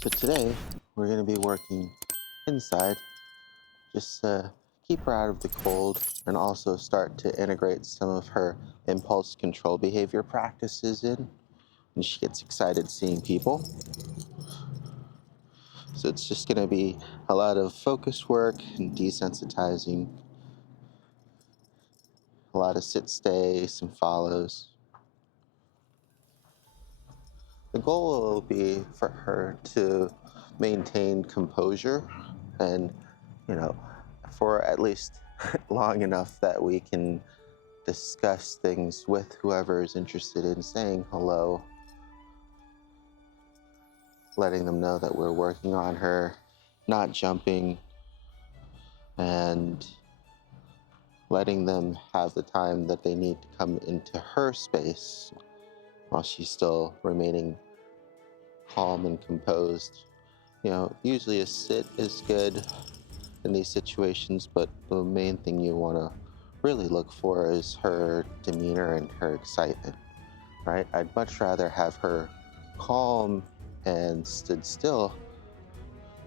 So today we're going to be working inside, just to keep her out of the cold and also start to integrate some of her impulse control behavior practices in. And she gets excited seeing people. So it's just going to be a lot of focus work and desensitizing, a lot of sit stay, some follows. The goal will be for her to maintain composure and, you know, for at least long enough that we can discuss things with whoever is interested in saying hello, letting them know that we're working on her, not jumping, and letting them have the time that they need to come into her space while she's still remaining calm and composed. Usually a sit is good in these situations, but the main thing you want to really look for is her demeanor and her excitement, right? I'd much rather have her calm and stood still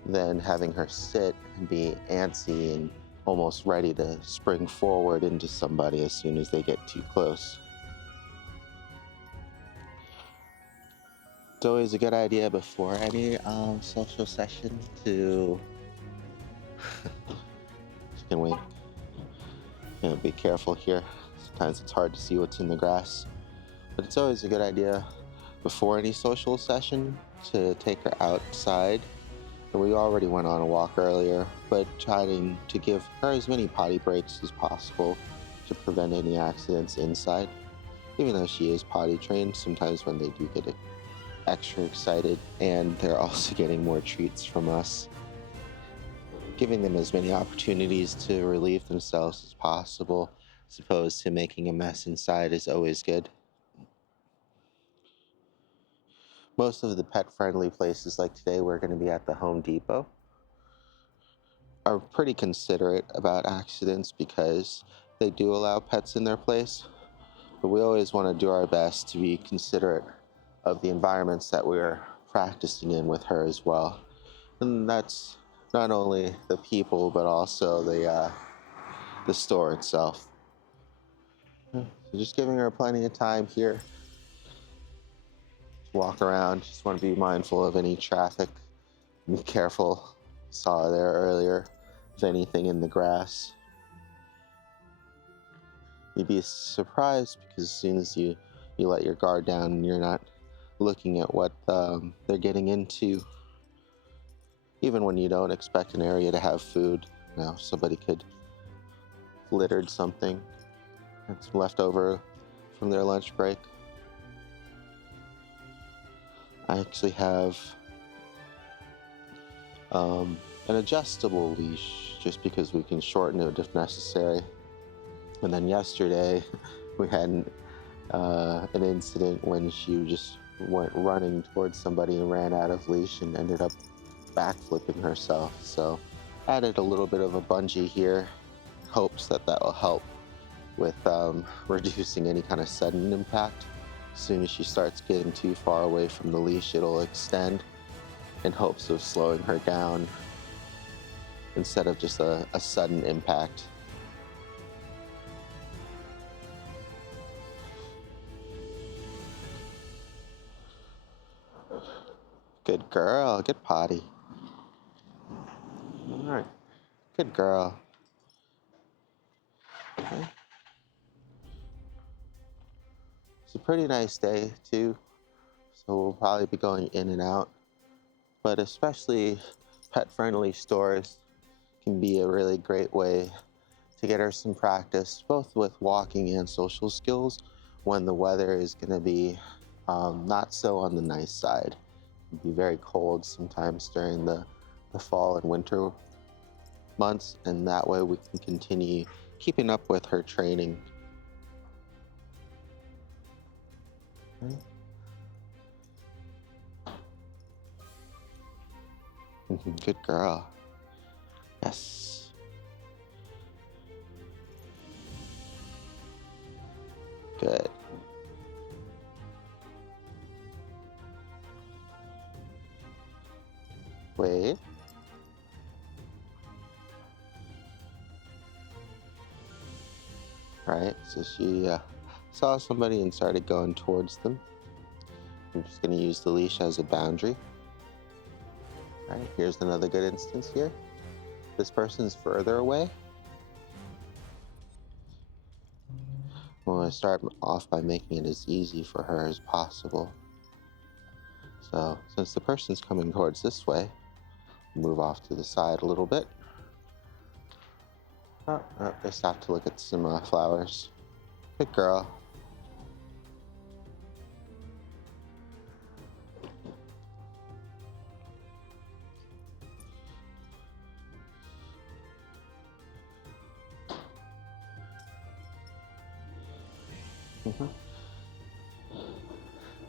than having her sit and be antsy and almost ready to spring forward into somebody as soon as they get too close. It's always a good idea before any social session to can we be careful here. Sometimes it's hard to see what's in the grass, but it's always a good idea before any social session to take her outside. And we already went on a walk earlier, but trying to give her as many potty breaks as possible to prevent any accidents inside. Even though she is potty trained, sometimes when they do get extra excited and they're also getting more treats from us, giving them as many opportunities to relieve themselves as possible, as opposed to making a mess inside, is always good. Most of the pet-friendly places, like today we're going to be at the Home Depot, are pretty considerate about accidents because they do allow pets in their place. But we always want to do our best to be considerate of the environments that we're practicing in with her as well. And that's not only the people, but also the store itself. So just giving her plenty of time here to walk around. Just want to be mindful of any traffic. Be careful. Saw there earlier of anything in the grass. You'd be surprised because as soon as you let your guard down and you're not looking at what they're getting into, even when you don't expect an area to have food, somebody could have littered something that's left over from their lunch break. I actually have an adjustable leash just because we can shorten it if necessary. And then yesterday we had an incident when she just went running towards somebody and ran out of leash and ended up backflipping herself. So added a little bit of a bungee here, hopes that will help with reducing any kind of sudden impact. As soon as she starts getting too far away from the leash, it'll extend in hopes of slowing her down instead of just a sudden impact. Good girl, good potty. All right, good girl. Okay. It's a pretty nice day too, so we'll probably be going in and out, but especially pet-friendly stores can be a really great way to get her some practice, both with walking and social skills, when the weather is going to be not so on the nice side. It can be very cold sometimes during the fall and winter months, and that way we can continue keeping up with her training. Okay. Good girl. Yes. Good. Wait. Right, so she saw somebody and started going towards them. I'm just going to use the leash as a boundary. All right, here's another good instance here. This person's further away. I'm going to start off by making it as easy for her as possible. So since the person's coming towards this way, move off to the side a little bit. Oh, they stopped to look at some flowers. Good girl.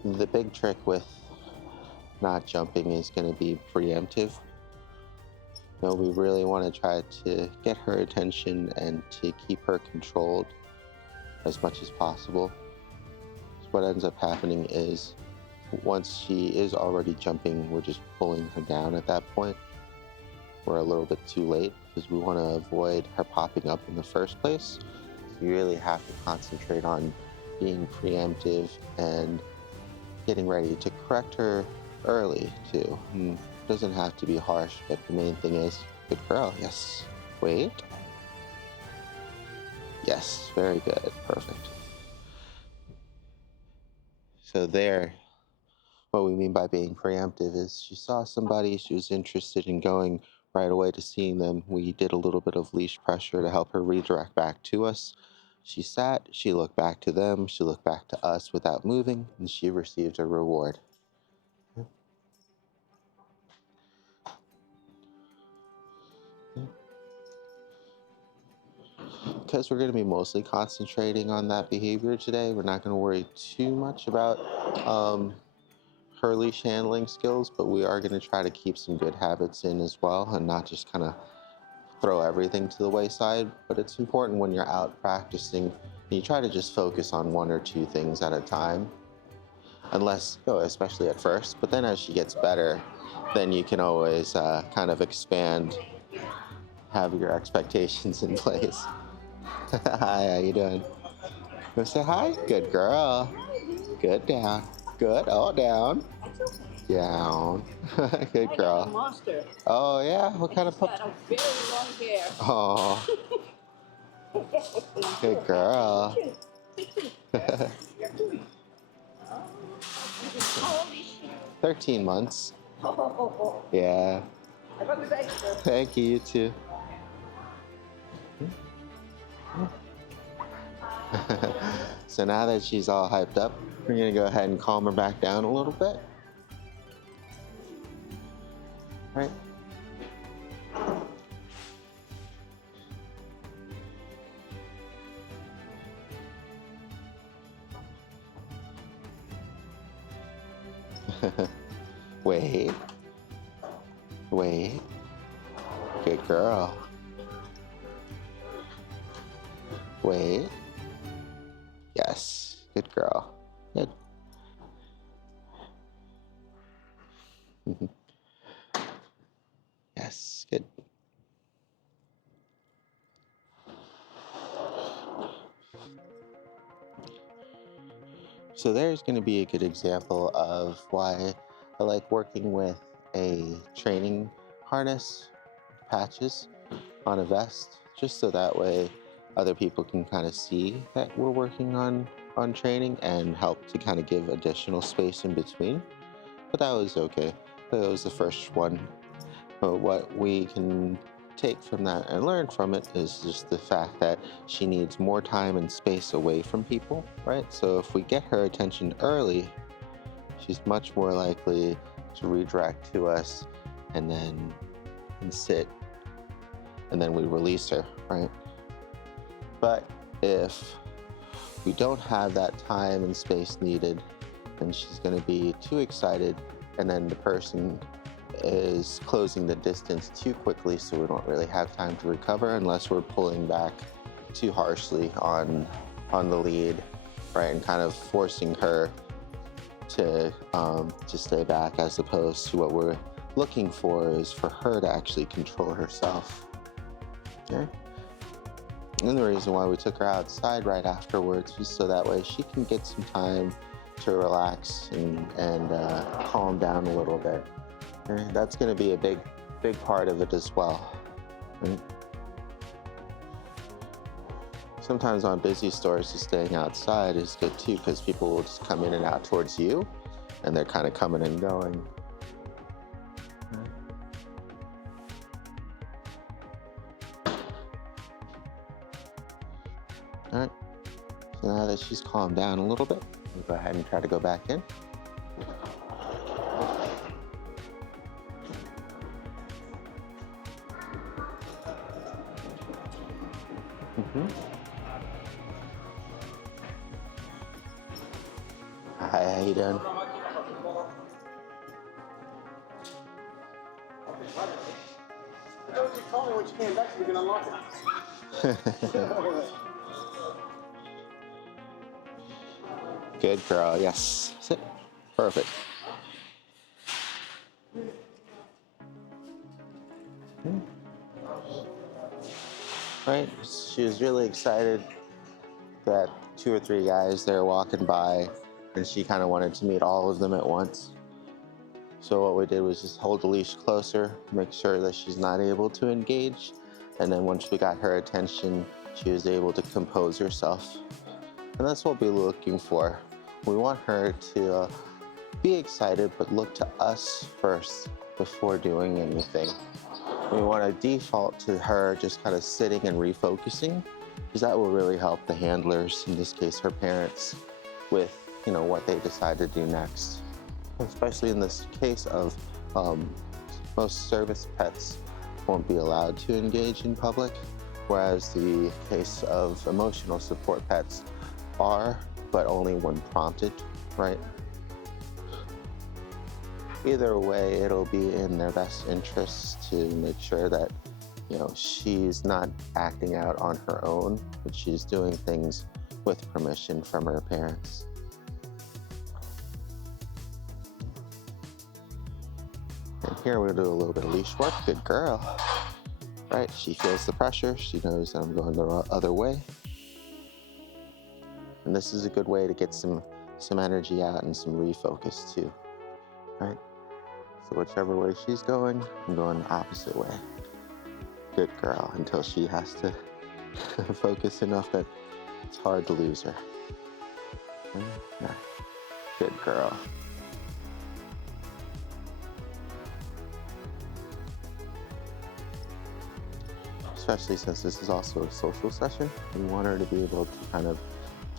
The big trick with not jumping is going to be preemptive. We really want to try to get her attention and to keep her controlled as much as possible. So what ends up happening is once she is already jumping, we're just pulling her down at that point. We're a little bit too late because we want to avoid her popping up in the first place. So you really have to concentrate on being preemptive and getting ready to correct her early too. It doesn't have to be harsh, but the main thing is, good girl, yes. Wait. Yes, very good, perfect. So there, what we mean by being preemptive is she saw somebody, she was interested in going right away to seeing them. We did a little bit of leash pressure to help her redirect back to us. She sat, she looked back to them, she looked back to us without moving, and she received a reward. Because we're going to be mostly concentrating on that behavior today, we're not going to worry too much about her leash handling skills, but we are going to try to keep some good habits in as well and not just kind of throw everything to the wayside. But it's important when you're out practicing, you try to just focus on one or two things at a time, unless, especially at first, but then as she gets better, then you can always kind of expand, have your expectations in place. Hi, how you doing? Go say hi. Good girl. Good down. Good. Oh, down. Down. Good girl. I got a monster. Oh yeah. What kind of pup? Got a very long hair. Oh. Good girl. How old is she? 13 months. Oh, Yeah. have a good day. Thank you. You too. So now that she's all hyped up, we're gonna go ahead and calm her back down a little bit. All right. Wait. Wait. Good girl. Wait. Yes. Good girl. Good. Yes. Good. So there's going to be a good example of why I like working with a training harness, patches on a vest, just so that way other people can kind of see that we're working on training and help to kind of give additional space in between. But that was okay. That was the first one. But what we can take from that and learn from it is just the fact that she needs more time and space away from people, right? So if we get her attention early, she's much more likely to redirect to us and then sit, and then we release her, right? But if we don't have that time and space needed, then she's going to be too excited, and then the person is closing the distance too quickly, so we don't really have time to recover unless we're pulling back too harshly on the lead, right, and kind of forcing her to stay back, as opposed to what we're looking for is for her to actually control herself. Okay? And the reason why we took her outside right afterwards was so that way she can get some time to relax and calm down a little bit. Okay? That's going to be a big part of it as well. Right? Sometimes on busy stores, just staying outside is good too, because people will just come in and out towards you, and they're kind of coming and going. All right, so now that she's calmed down a little bit, we'll go ahead and try to go back in. Hi, how you doing? You told me when you came back you were going to unlock it. Good girl, yes. Sit. Perfect. Right, she was really excited that 2 or 3 guys there walking by, and she kind of wanted to meet all of them at once. So what we did was just hold the leash closer, make sure that she's not able to engage, and then once we got her attention, she was able to compose herself. And that's what we're looking for. We want her to be excited, but look to us first before doing anything. We want to default to her just kind of sitting and refocusing, because that will really help the handlers, in this case her parents, with what they decide to do next. Especially in this case of most service pets won't be allowed to engage in public, whereas the case of emotional support pets are, but only when prompted, right? Either way, it'll be in their best interest to make sure that she's not acting out on her own, but she's doing things with permission from her parents. And here we're gonna do a little bit of leash work. Good girl. Right, she feels the pressure. She knows that I'm going the other way. And this is a good way to get some energy out and some refocus too. Right? So whichever way she's going, I'm going the opposite way. Good girl, until she has to focus enough that it's hard to lose her. Yeah. Good girl. Especially since this is also a social session, we want her to be able to kind of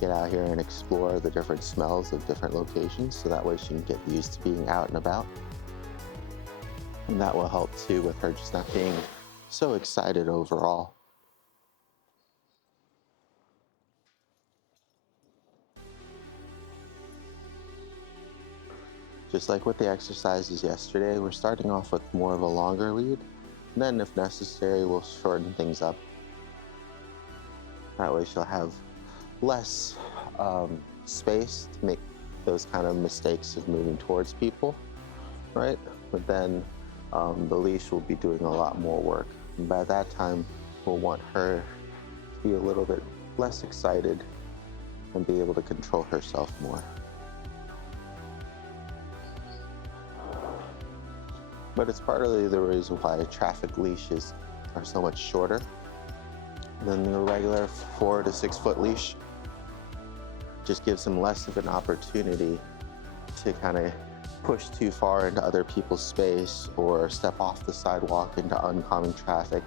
get out here and explore the different smells of different locations, so that way she can get used to being out and about. And that will help too with her just not being so excited overall. Just like with the exercises yesterday, we're starting off with more of a longer lead. Then if necessary, we'll shorten things up. That way she'll have less space to make those kind of mistakes of moving towards people, right? But then the leash will be doing a lot more work. And by that time, we'll want her to be a little bit less excited and be able to control herself more. But it's partly the reason why traffic leashes are so much shorter than the regular 4 to 6 foot leash. Just gives them less of an opportunity to kind of push too far into other people's space or step off the sidewalk into oncoming traffic.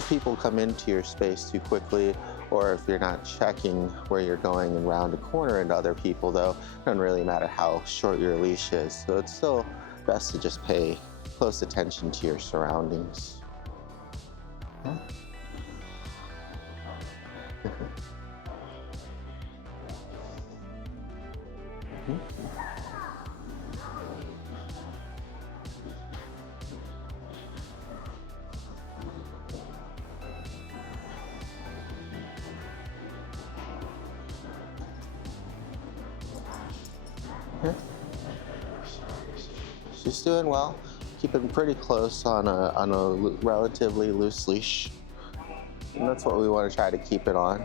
If people come into your space too quickly, or if you're not checking where you're going and round a corner into other people, though, it doesn't really matter how short your leash is. So it's still best to just pay close attention to your surroundings. Huh? She's doing well. keep it pretty close on a relatively loose leash. And that's what we want to try to keep it on.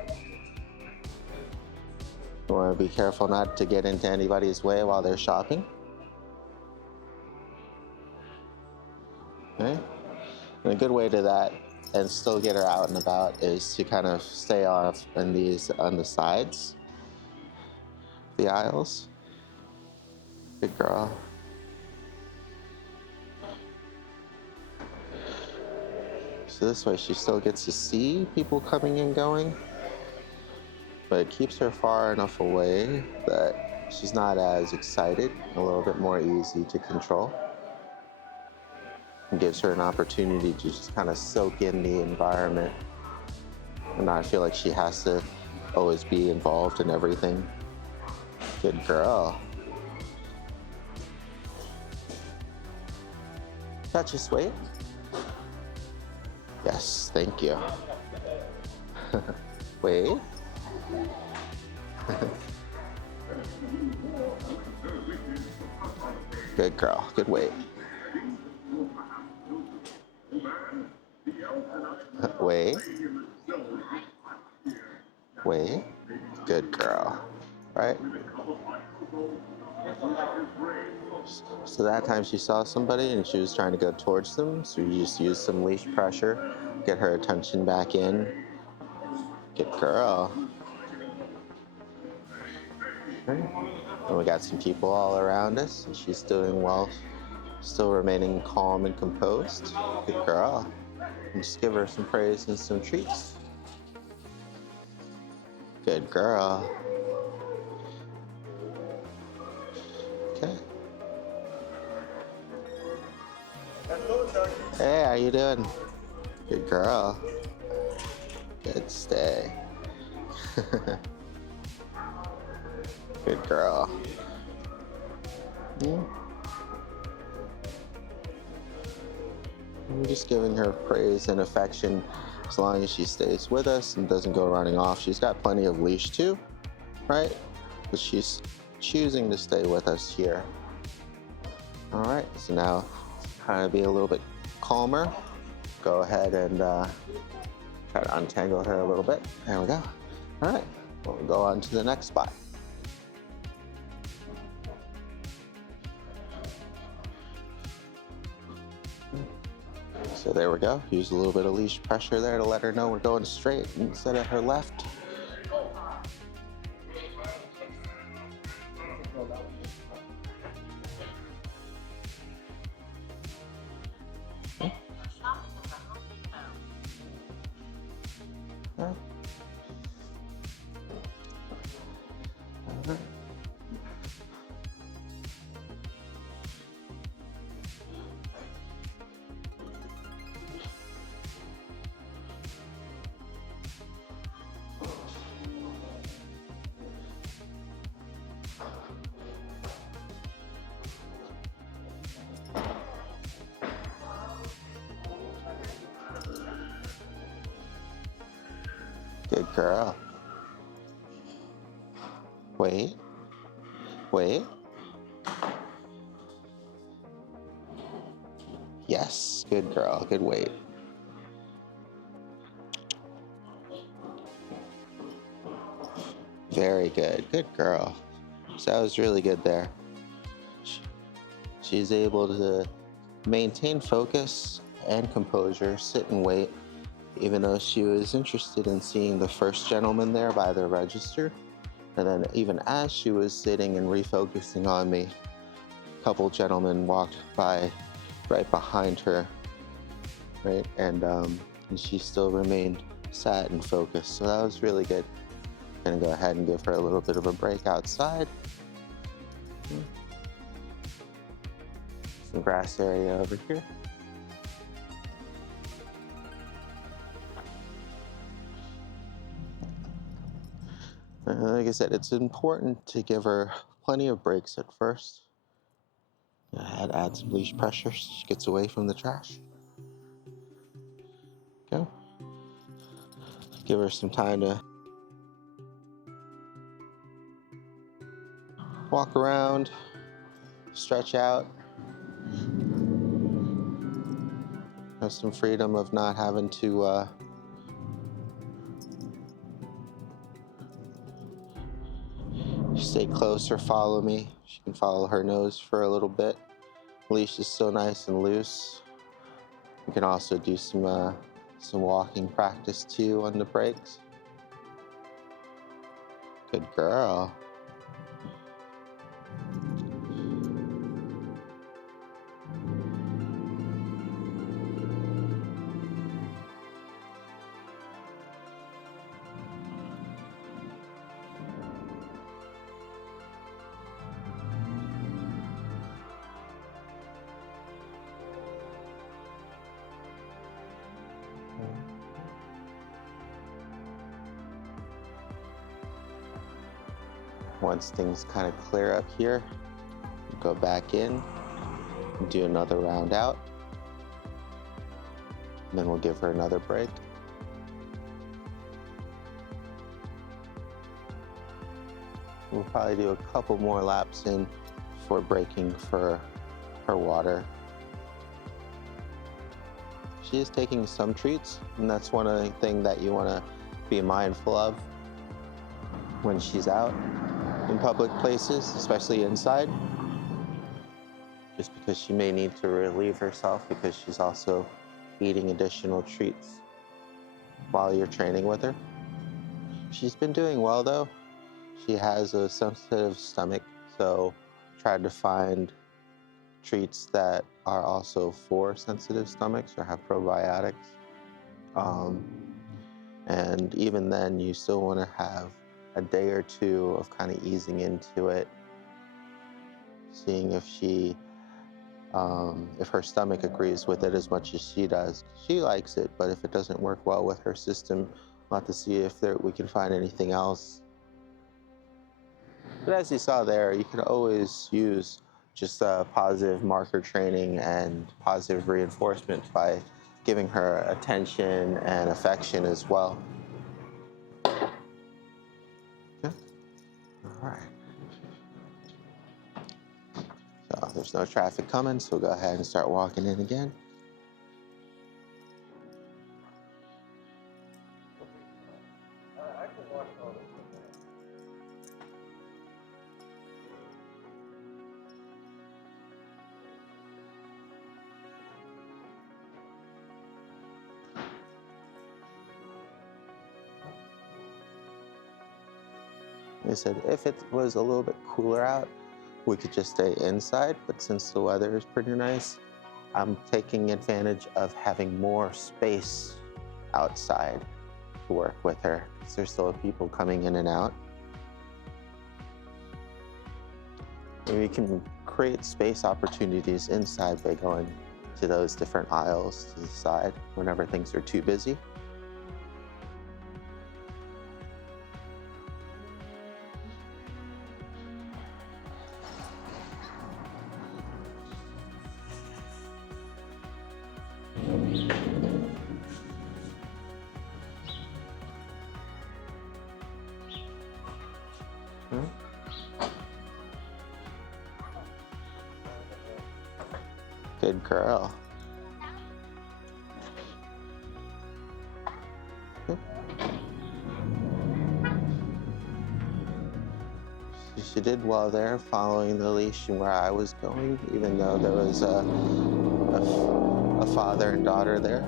We want to be careful not to get into anybody's way while they're shopping. Okay? And a good way to that and still get her out and about is to kind of stay off on the sides, the aisles. Good girl. So this way she still gets to see people coming and going, but it keeps her far enough away that she's not as excited, a little bit more easy to control. And gives her an opportunity to just kind of soak in the environment and not feel like she has to always be involved in everything. Good girl. Duchess, wait. Yes, thank you. Wait. Good girl, good wait. Wait. Wait. Good girl. Right? So that time she saw somebody and she was trying to go towards them, so you just use some leash pressure, get her attention back in. Good girl. Okay. And we got some people all around us, and she's doing well, still remaining calm and composed. Good girl. And just give her some praise and some treats. Good girl. Okay. Hey, how you doing? Good girl. Good stay. Good girl. I'm just giving her praise and affection as long as she stays with us and doesn't go running off. She's got plenty of leash too, right? But she's choosing to stay with us here. All right, so now kind of be a little bit calmer. Go ahead and try to untangle her a little bit. There we go. All right, we'll go on to the next spot. So there we go. Use a little bit of leash pressure there to let her know we're going straight instead of her left. Good girl. Wait. Wait. Yes, good girl. Good wait. Very good. Good girl. So that was really good there. She's able to maintain focus and composure, sit and wait, even though she was interested in seeing the first gentleman there by the register. And then even as she was sitting and refocusing on me, a couple gentlemen walked by right behind her, right? And she still remained sat and focused. So that was really good. Gonna go ahead and give her a little bit of a break outside. Some grass area over here. Like I said, it's important to give her plenty of breaks at first. Add some leash pressure so she gets away from the trash. Okay. Give her some time to walk around, stretch out. Have some freedom of not having to stay close or follow me. She can follow her nose for a little bit. Leash is so nice and loose. You can also do some walking practice too on the breaks. Good girl. Once things kind of clear up here, go back in, do another round out, and then we'll give her another break. We'll probably do a couple more laps in before breaking for her water. She is taking some treats, and that's one of the things that you want to be mindful of when she's out in public places, especially inside, just because she may need to relieve herself because she's also eating additional treats while you're training with her. She's been doing well though. She has a sensitive stomach, so try to find treats that are also for sensitive stomachs or have probiotics. And even then, you still want to have a day or two of kind of easing into it, seeing if if her stomach agrees with it as much as she does. She likes it, but if it doesn't work well with her system, we'll have to see if we can find anything else. But as you saw there, you can always use just positive marker training and positive reinforcement by giving her attention and affection as well. Okay. All right. So there's no traffic coming, so we'll go ahead and start walking in again. They said if it was a little bit cooler out, we could just stay inside, but since the weather is pretty nice, I'm taking advantage of having more space outside to work with her, because there's still people coming in and out. And we can create space opportunities inside by going to those different aisles to the side whenever things are too busy. Good girl. She did well there, following the leash and where I was going, even though there was a father and daughter there.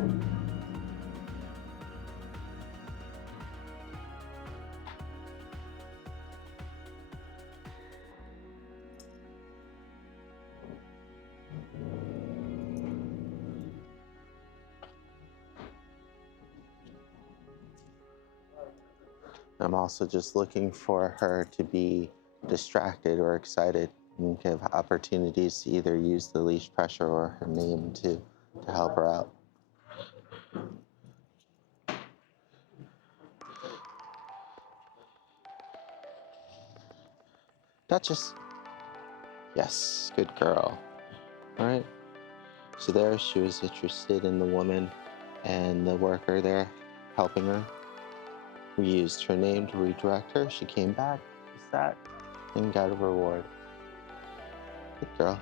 I'm also just looking for her to be distracted or excited and give opportunities to either use the leash pressure or her name to help her out. Duchess. Yes, good girl. All right. So there she was interested in the woman and the worker there helping her. We used her name to redirect her. She came back, sat, and got a reward. Good girl.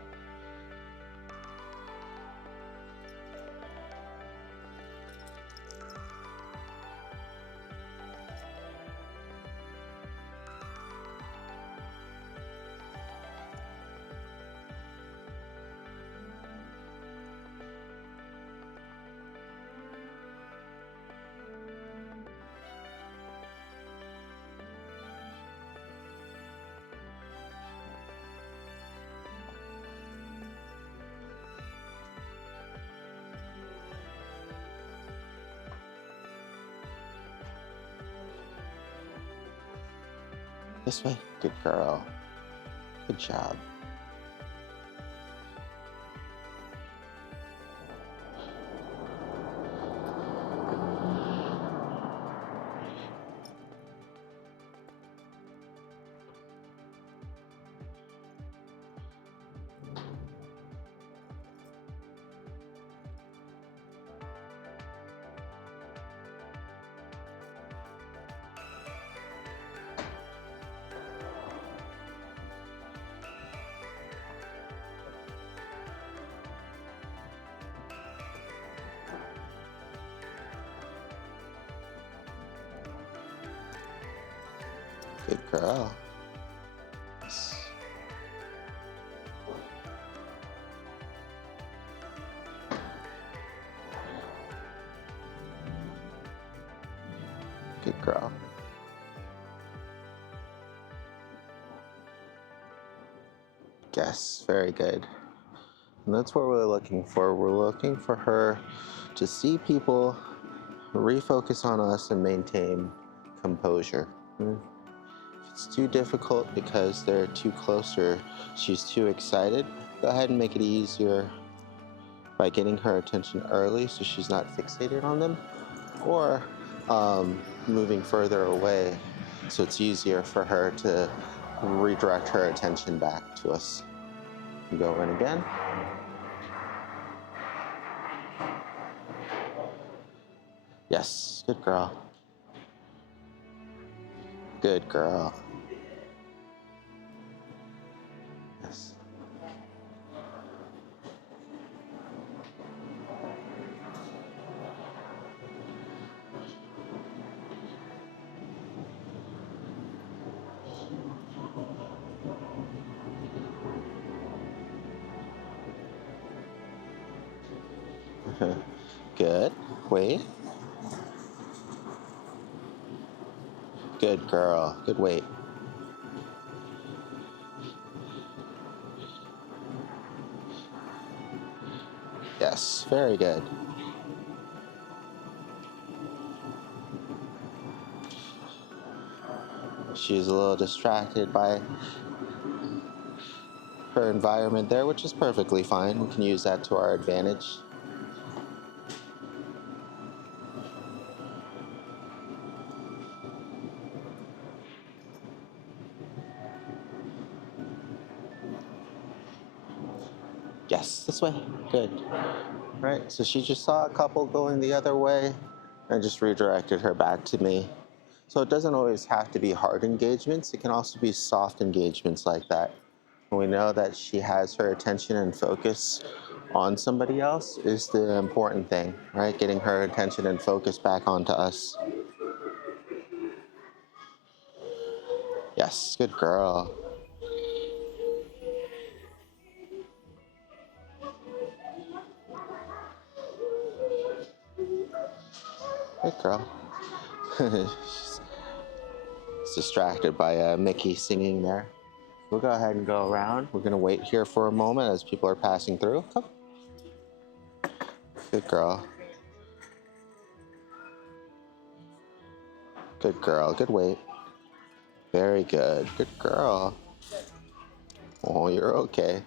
This way. Good girl. Good job. Good girl. Yes. Good girl. Yes, very good. And that's what we're looking for. We're looking for her to see people, refocus on us, and maintain composure. If it's too difficult because they're too close or she's too excited, go ahead and make it easier by getting her attention early so she's not fixated on them, or moving further away so it's easier for her to redirect her attention back to us. Go in again. Yes, good girl. Good girl. Yes. Good. Wait. Good girl. Good wait. Yes, very good. She's a little distracted by her environment there, which is perfectly fine. We can use that to our advantage. Yes, this way. Good. Right, so she just saw a couple going the other way and just redirected her back to me. So it doesn't always have to be hard engagements. It can also be soft engagements like that. And we know that she has her attention and focus on somebody else is the important thing, right? Getting her attention and focus back onto us. Yes, good girl. Good girl. She's distracted by Mickey singing there. We'll go ahead and go around. We're going to wait here for a moment as people are passing through. Come. Good girl. Good girl. Good wait. Very good. Good girl. Oh, you're okay.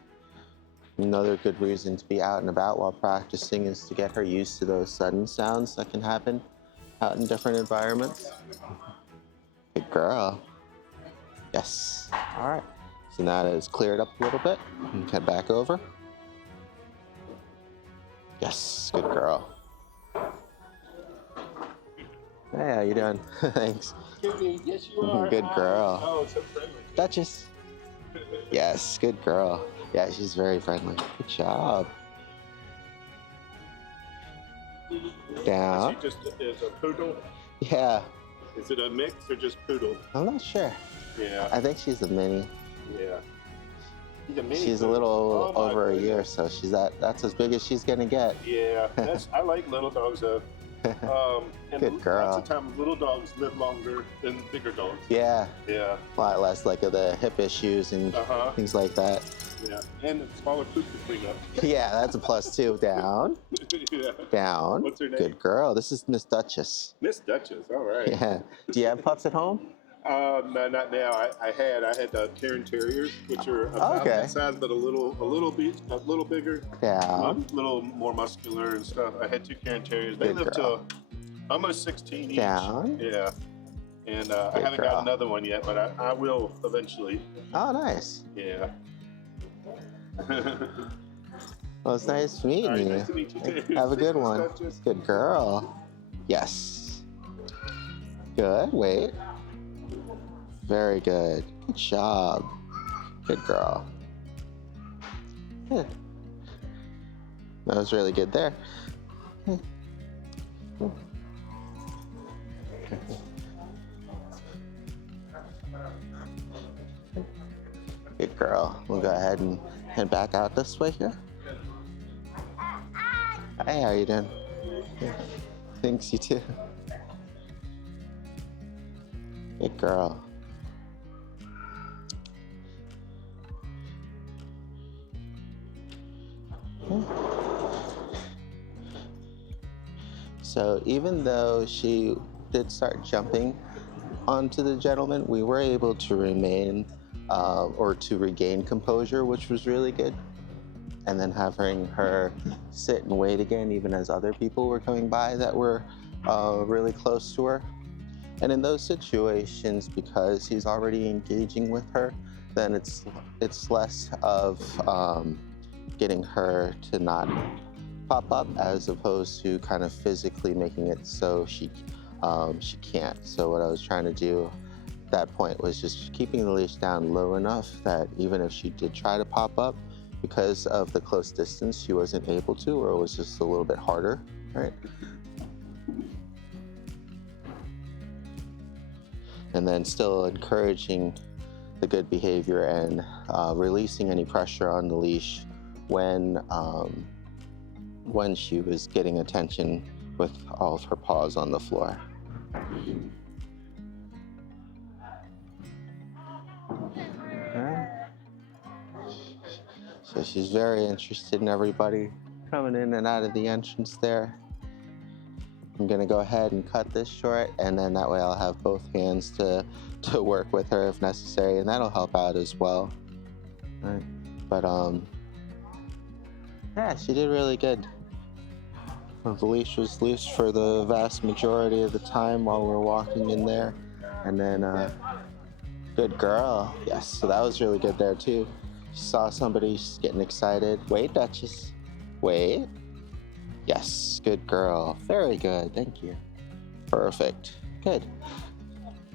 Another good reason to be out and about while practicing is to get her used to those sudden sounds that can happen out in different environments. Good girl. Yes. All right. So now that it's cleared up a little bit, you can head back over. Yes. Good girl. Hey, how you doing? Thanks. Yes, you are. Good girl. Oh, so friendly. Duchess. Yes, good girl. Yeah, she's very friendly. Good job. Down. She just is a poodle. Yeah. Is it a mix or just poodle? I'm not sure. Yeah. I think she's a mini. Yeah. She's a mini. She's a poodle. little Oh, over a goodness. year, so she's that's as big as she's gonna get. Yeah. I like little dogs though. And Good girl. Lots of times little dogs live longer than bigger dogs. Yeah, Yeah. a lot less like of the hip issues and things like that. Yeah. And a smaller poop to clean up. Yeah, that's a plus two. Down. Yeah. Down. What's her name? Good girl. This is Miss Duchess. Miss Duchess. All right. Yeah. Do you have pups at home? No, not now. I had the Cairn Terriers, which are about Okay. that size, but a little bigger, Yeah. little more muscular and stuff. I had two Cairn Terriers. They Good live girl. to almost 16 each. Down. Yeah. And I Good haven't girl. got another one yet, but I will eventually. Oh, nice. Yeah. Well, it's nice meeting All right, you. nice to meet you too. Have a good one. Duchess. Good girl. Yes. Good. Wait. Very good. Good job. Good girl. Good. That was really good there. Good girl. We'll go ahead and head back out this way here. Hey, how you doing? Thanks, you too. Good girl. So even though she did start jumping onto the gentleman, we were able to remain or to regain composure, which was really good. And then having her sit and wait again, even as other people were coming by that were really close to her. And in those situations, because he's already engaging with her, then it's less of getting her to not pop up, as opposed to kind of physically making it so she can't. So what I was trying to do at that point was just keeping the leash down low enough that even if she did try to pop up, because of the close distance, she wasn't able to, or it was just a little bit harder, right? And then still encouraging the good behavior and releasing any pressure on the leash when she was getting attention with all of her paws on the floor. Alright. So she's very interested in everybody coming in and out of the entrance there. I'm gonna go ahead and cut this short, and then that way I'll have both hands to work with her if necessary, and that'll help out as well. Right. But yeah, she did really good. The leash was loose for the vast majority of the time while we're walking in there, and then good girl. Yes, so that was really good there too. She saw somebody, she's getting excited. Wait, Duchess. Wait. Yes, good girl. Very good, thank you. Perfect, good.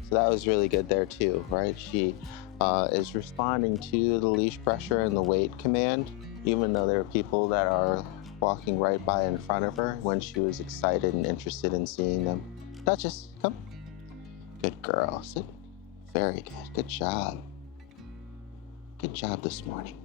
So that was really good there too, right? She is responding to the leash pressure and the wait command, even though there are people that are walking right by in front of her, when she was excited and interested in seeing them. Duchess, come. Good girl, sit. Very good, good job. Good job this morning.